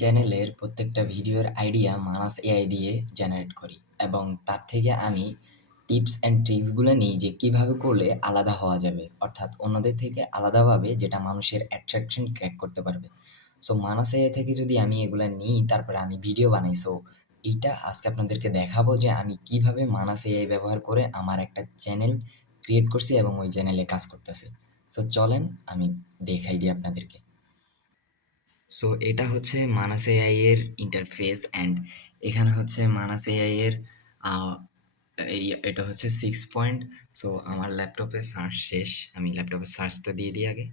চ্যানেলের প্রত্যেকটা ভিডিওর আইডিয়া মানাস এআই দিয়ে জেনারেট করি এবং তার থেকে আমি টিপস অ্যান্ড ট্রিক্সগুলো নিই যে কিভাবে করলে আলাদা হওয়া যাবে, অর্থাৎ অন্যদের থেকে আলাদাভাবে যেটা মানুষের অ্যাট্রাকশন ক্র্যাক করতে পারবে। সো মানাস এআই থেকে যদি আমি এগুলা নিই তারপরে আমি ভিডিও বানাই, সো এইটা আজকে আপনাদেরকে দেখাবো যে আমি কিভাবে মানাস এআই ব্যবহার করে আমার একটা চ্যানেল ক্রিয়েট করছি এবং ওই চ্যানেলে কাজ করতেছি। সো চলেন আমি দেখাই দিই আপনাদেরকে। সো এটা হচ্ছে মানাস এআই এর ইন্টারফেস অ্যান্ড এখানে হচ্ছে মানাস এআই এর আহ, এটা হচ্ছে 6 পয়েন্ট। সো আমার ল্যাপটপে সার্চ শেষ, আমি ল্যাপটপে সার্চটা দিয়ে দিই আগে।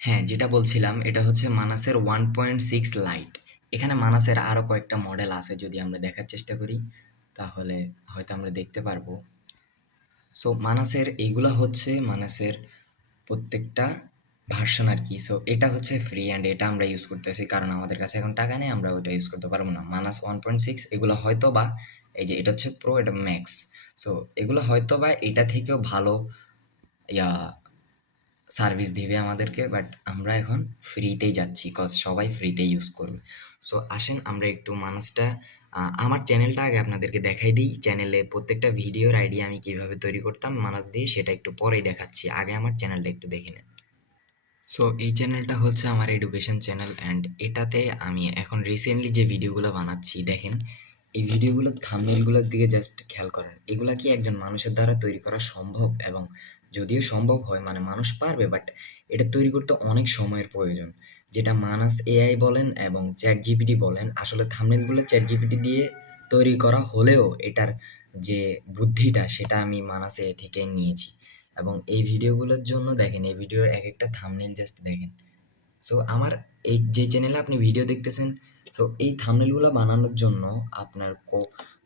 হ্যাঁ, যেটা বলছিলাম এটা হচ্ছে মানাসের 1.6 লাইট। এখানে মানাসের আরও কয়েকটা মডেল আছে, যদি আমরা দেখার চেষ্টা করি তাহলে হয়তো আমরা দেখতে পারবো। সো মানাসের এইগুলা হচ্ছে মানাসের প্রত্যেকটা ভার্সন আর কি। সো এটা হচ্ছে ফ্রি অ্যান্ড এটা আমরা ইউজ করতেছি কারণ আমাদের কাছে এখন টাকা নেই, আমরা ওইটা ইউজ করতে পারবো না। মানাস 1.6 এগুলো হয়তো বা এই যে এটা হচ্ছে প্রো, এটা ম্যাক্স। সো এগুলো হয়তো বা এটা থেকেও ভালো ইয়া সার্ভিস দিবে আমাদেরকে, বাট আমরা এখন ফ্রিতেই যাচ্ছি কজ সবাই ফ্রিতে ইউজ করবে। সো আসেন আমরা একটু মানাসটা আমার চ্যানেলটা আগে আপনাদেরকে দেখাই দিই। চ্যানেলে প্রত্যেকটা ভিডিওর আইডিয়া আমি কিভাবে তৈরি করতাম মানাস দিয়ে সেটা একটু পরেই দেখাচ্ছি, আগে আমার চ্যানেলটা একটু দেখে নেন। সো এই চ্যানেলটা হচ্ছে আমার এডুকেশন চ্যানেল অ্যান্ড এটাতে আমি এখন রিসেন্টলি যে ভিডিওগুলো বানাচ্ছি দেখেন, এই ভিডিওগুলোর থাম্বনেইলগুলোর দিকে জাস্ট খেয়াল করেন। এগুলা কি একজন মানুষের দ্বারা তৈরি করা সম্ভব? এবং যদিও সম্ভব হয় মানে মানুষ পারবে, বাট এটা তৈরি করতে অনেক সময়ের প্রয়োজন। যেটা মানাস এআই বলেন এবং চ্যাট জিপিটি বলেন, আসলে থাম্বনেইলগুলো চ্যাট জিপিটি দিয়ে তৈরি করা হলেও এটার যে বুদ্ধিটা সেটা আমি মানাস এআই থেকে নিয়েছি। এবং এই ভিডিওগুলোর জন্য দেখেন, এই ভিডিওর এক একটা থাম্বনেইল জাস্ট দেখেন। সো আমার এই যে চ্যানেলে আপনি ভিডিও দেখতেছেন, সো এই থাম্বনেইলগুলো বানানোর জন্য আপনার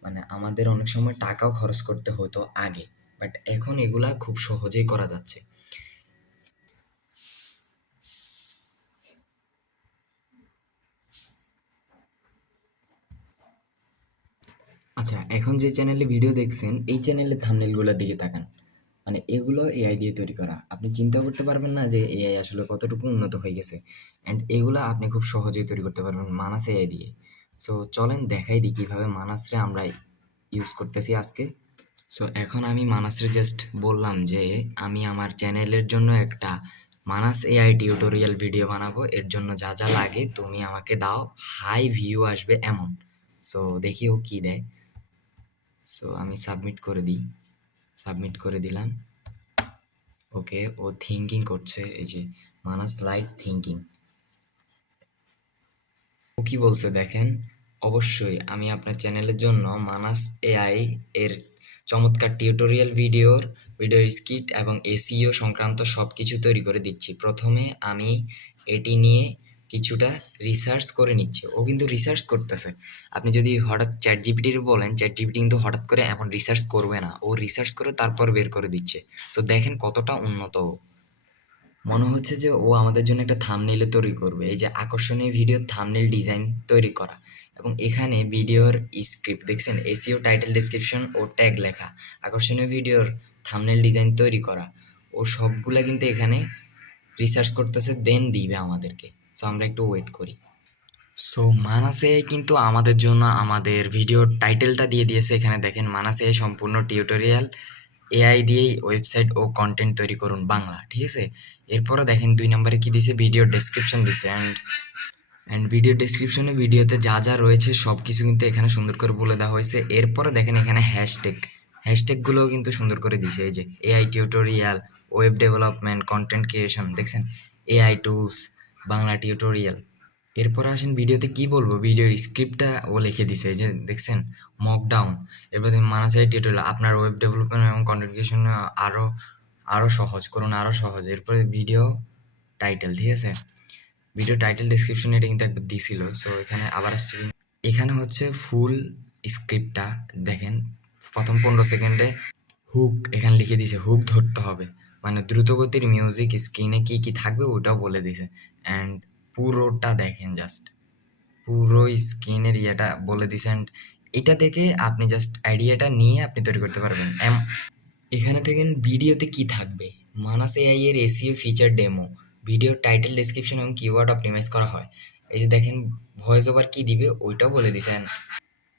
মানে আমাদের অনেক সময় টাকাও খরচ করতে হতো আগে, বাট এখন এগুলা খুব সহজেই করা যাচ্ছে। আচ্ছা, এখন যে চ্যানেলে ভিডিও দেখছেন এই চ্যানেলের থাম্বনেইলগুলোর দিকে তাকান। মানে এগুলো এআই দিয়ে তৈরি করা, আপনি চিন্তা করতে পারবেন না যে এআই আসলে কতটুকু উন্নত হয়ে গেছে। অ্যান্ড এগুলা আপনি খুব সহজেই তৈরি করতে পারবেন মানাস এআই দিয়ে। সো চলেন দেখাই দিই কীভাবে মানাসরে আমরা ইউজ করতেছি আজকে। সো এখন আমি মানাসরে জাস্ট বললাম যে আমি আমার চ্যানেলের জন্য একটা মানাস এআই টিউটোরিয়াল ভিডিও বানাবো, এর জন্য যা যা লাগে তুমি আমাকে দাও, হাই ভিউ আসবে এমন। সো দেখি ও কী দেয়। সো আমি সাবমিট করে দিই, সাবমিট করে দিলাম। ওকে, ও থিঙ্কিং করছে, এই যে মানাস লাইট থিঙ্কিং। ও কি বলছে দেখেন, অবশ্যই আমি আপনার চ্যানেলের জন্য মানাস এআই এর চমৎকার টিউটোরিয়াল ভিডিও স্কিট এবং এসইও সংক্রান্ত সব কিছু তৈরি করে দিচ্ছি। প্রথমে আমি এটি নিয়ে কিছুটা রিসার্চ করে নিচ্ছি। ও কিন্তু রিসার্চ করতেছে। আপনি যদি হঠাৎ চ্যাট জিপিটির বলেন, চ্যাট জিপিটি কিন্তু হঠাৎ করে এমন রিসার্চ করবে না, ও রিসার্চ করে তারপর বের করে দিচ্ছে। সো দেখেন কতটা উন্নত ও। মনে হচ্ছে যে ও আমাদের জন্য একটা থাম্বনেইল তৈরি করবে। এই যে আকর্ষণীয় ভিডিওর থাম্বনেইল ডিজাইন তৈরি করা এবং এখানে ভিডিওর স্ক্রিপ্ট দেখছেন, এসইও টাইটেল ডেসক্রিপশন ও ট্যাগ লেখা, আকর্ষণীয় ভিডিওর থাম্বনেইল ডিজাইন তৈরি করা, ও সবগুলা কিন্তু এখানে রিসার্চ করতেছে, দেন দিবে আমাদেরকে। সো আমরা একটু ওয়েট করি। সো মানাসে কিন্তু আমাদের জন্য আমাদের ভিডিওর টাইটেলটা দিয়ে দিয়েছে। এখানে দেখেন মানাসে সম্পূর্ণ টিউটোরিয়াল এআই দিয়েই ওয়েবসাইট ও কন্টেন্ট তৈরি করুন বাংলা, ঠিক আছে। এরপরে দেখেন 2 নম্বরে কি দিছে, ভিডিও ডেসক্রিপশন দিছে অ্যান্ড ভিডিও ডেসক্রিপশনে ভিডিওতে যা যা রয়েছে সব কিছু কিন্তু এখানে সুন্দর করে বলে দেওয়া হয়েছে। এরপরে দেখেন এখানে হ্যাশট্যাগুলোও কিন্তু সুন্দর করে দিছে। এই যে AI tutorial, web development, content creation, দেখছেন এআই টুলস, বাংলা টিউটোরিয়াল। এরপরে আসেন ভিডিওতে কি বলবো, ভিডিওর স্ক্রিপ্টটা ও লিখে দিছে, এই যে দেখছেন মক ডাউন। এরপর মানাসাই টিউটোরিয়াল, আপনার ওয়েব ডেভেলপমেন্ট এবং কন্টেন্ট ক্রিয়েশন আরও আরও সহজ করুন, আরও সহজ। এরপরে ভিডিও টাইটেল, ঠিক আছে, ভিডিও টাইটেল ডেসক্রিপশন এটা কিন্তু একবার দিছিল। সো এখানে আবার আসছে, এখানে হচ্ছে ফুল স্ক্রিপ্টটা দেখেন, প্রথম 15 সেকেন্ডে হুক এখানে লিখে দিয়েছে, হুক ধরতে হবে, মানে দ্রুতগতির মিউজিক স্ক্রিনে কি কি থাকবে ওটাও বলে দিয়েছে। অ্যান্ড পুরোটা দেখেন, জাস্ট পুরো স্ক্রিনের ইয়েটা বলে দিয়েছে। অ্যান্ড এটা থেকে আপনি জাস্ট আইডিয়াটা নিয়ে আপনি তৈরি করতে পারবেন। এখানে দেখেন ভিডিওতে কি থাকবে, মানাস এআই এর SEO feature demo, video title description এবং কিওয়ার্ড অপটিমাইজ করা হয়। এই যে দেখেন ভয়েস ওভার কি দিবে ওইটাও বলে দিছেন।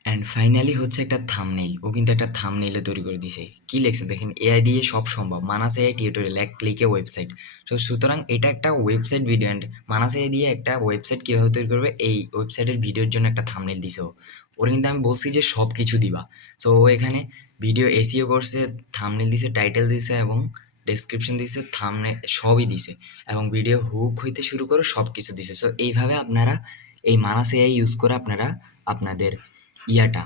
অ্যান্ড ফাইনালি হচ্ছে একটা থাম্বনেইল, ও কিন্তু একটা থাম্বনেইলও তৈরি করে দিছে। কি লেখছে দেখেন, এআই দিয়ে সব সম্ভব, মানাস এআই টিউটোরিয়াল, এক ক্লিকে ওয়েবসাইট। তো সুতরাং এটা একটা website video, and Manas AI দিয়ে একটা ওয়েবসাইট কীভাবে তৈরি করবে এই ওয়েবসাইটের ভিডিওর জন্য একটা থাম্বনেইল দিছে ও। ওর কিন্তু আমি বলছি যে সব কিছু দিবা। সো ও এখানে ভিডিও এসইও করছে, থাম্বনেইল দিছে, টাইটেল দিছে এবং ডেসক্রিপশন দিছে, থাম্বনেইল সবই দিছে, এবং ভিডিও হুক হইতে শুরু করে সব কিছু দিছে। সো এইভাবে আপনারা এই মানাস এআই ইউজ করে আপনারা আপনাদের ইয়াটা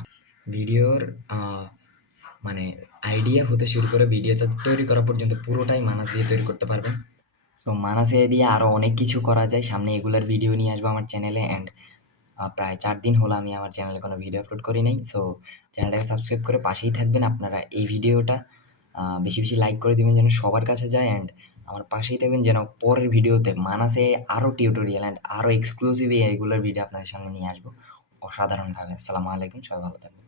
ভিডিওর মানে আইডিয়া হতে শুরু করে ভিডিওটা তৈরি করা পর্যন্ত পুরোটাই মানাস দিয়ে তৈরি করতে পারবেন। সো মানাস এআই দিয়ে আরও অনেক কিছু করা যায়, সামনে এগুলার ভিডিও নিয়ে আসবো আমার চ্যানেলে। অ্যান্ড প্রায় 4 দিন হলো আমি আমার চ্যানেলে কোনো ভিডিও আপলোড করি নাই। সো চ্যানেলটাকে সাবস্ক্রাইব করে পাশেই থাকবেন আপনারা। এই ভিডিওটা বেশি বেশি লাইক করে দিবেন যেন সবার কাছে যায়, অ্যান্ড আমার পাশেই থাকবেন যেন পরের ভিডিওতে মানাসে আরও টিউটোরিয়াল অ্যান্ড আরও এক্সক্লুসিভ এগুলোর ভিডিও আপনাদের সামনে নিয়ে আসবো অসাধারণভাবে। আসসালামু আলাইকুম, সবাই ভালো থাকবেন।